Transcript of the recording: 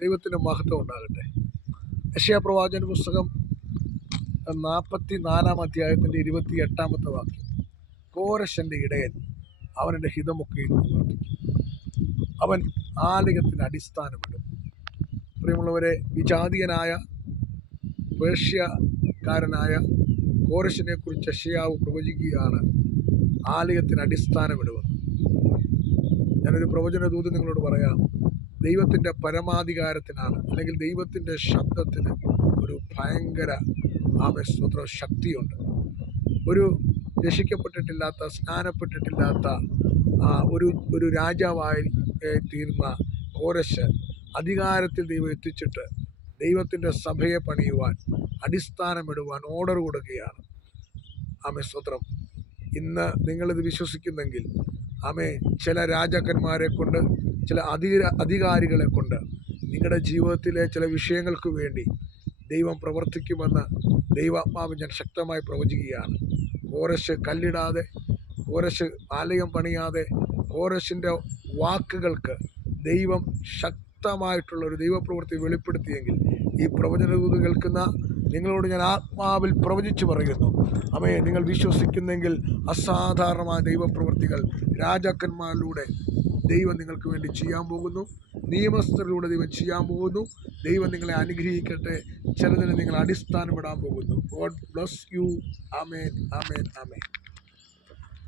ദൈവത്തിന് മഹത്വം ഉണ്ടാകട്ടെ. യെശയ്യാ പ്രവാചകന്റെ പുസ്തകം 44 അധ്യായത്തിൻ്റെ 28 വാക്യം. കോരശന്റെ ഇടയൻ അവൻ്റെ ഹിതമൊക്കെ നിവർത്തിക്കും, അവൻ ആലയത്തിന് അടിസ്ഥാനമിടും. പ്രിയമുള്ളവരെ, വിജാതീയനായ പേർഷ്യക്കാരനായ കോരശനെ കുറിച്ച് യെശയ്യാവ് പ്രവചിക്കുകയാണ്, ആലയത്തിന് അടിസ്ഥാനമിടുമെന്ന്. ഞാനൊരു പ്രവചന ദൂത് നിങ്ങളോട് പറയാം. ദൈവത്തിൻ്റെ പരമാധികാരത്തിനാണ്, അല്ലെങ്കിൽ ദൈവത്തിൻ്റെ ശബ്ദത്തിന് ഒരു ഭയങ്കര സ്വത്ര ശക്തിയുണ്ട്. ഒരു രക്ഷിക്കപ്പെട്ടിട്ടില്ലാത്ത, സ്നാനപ്പെട്ടിട്ടില്ലാത്ത ഒരു രാജാവായി തീർന്ന കോരശ് അധികാരത്തിൽ ദൈവം എത്തിച്ചിട്ട് ദൈവത്തിൻ്റെ സഭയെ പണിയുവാൻ, അടിസ്ഥാനമിടുവാൻ ഓർഡർ കൊടുക്കുകയാണ്. സ്തോത്രം. ഇന്ന് നിങ്ങളിത് വിശ്വസിക്കുന്നെങ്കിൽ ചില രാജാക്കന്മാരെ കൊണ്ട്, ചില അധികാരികളെ കൊണ്ട് നിങ്ങളുടെ ജീവിതത്തിലെ ചില വിഷയങ്ങൾക്ക് വേണ്ടി ദൈവം പ്രവർത്തിക്കുമെന്ന് ദൈവാത്മാവ് ഞാൻ ശക്തമായി പ്രവചിക്കുകയാണ്. കോരശ് കല്ലിടാതെ, കോരശ് ആലയം പണിയാതെ, കോരശിൻ്റെ വാക്കുകൾക്ക് ദൈവം ശക്തമായിട്ടുള്ള ഒരു ദൈവപ്രവൃത്തി വെളിപ്പെടുത്തിയെങ്കിൽ, ഈ പ്രവചനദൂത് കേൾക്കുന്ന നിങ്ങളോട് ഞാൻ ആത്മാവിൽ പ്രവചിച്ചു പറയുന്നു, നിങ്ങൾ വിശ്വസിക്കുന്നെങ്കിൽ അസാധാരണമായ ദൈവപ്രവൃത്തികൾ രാജാക്കന്മാരിലൂടെ ദൈവം നിങ്ങൾക്ക് വേണ്ടി ചെയ്യാൻ പോകുന്നു. നിയമസ്ഥരിലൂടെ ദൈവം ചെയ്യാൻ പോകുന്നു. ദൈവം നിങ്ങളെ അനുഗ്രഹിക്കട്ടെ. ചിലതിന് നിങ്ങൾ അടിസ്ഥാനമിടാൻ പോകുന്നു. God bless you. Amen, amen, amen.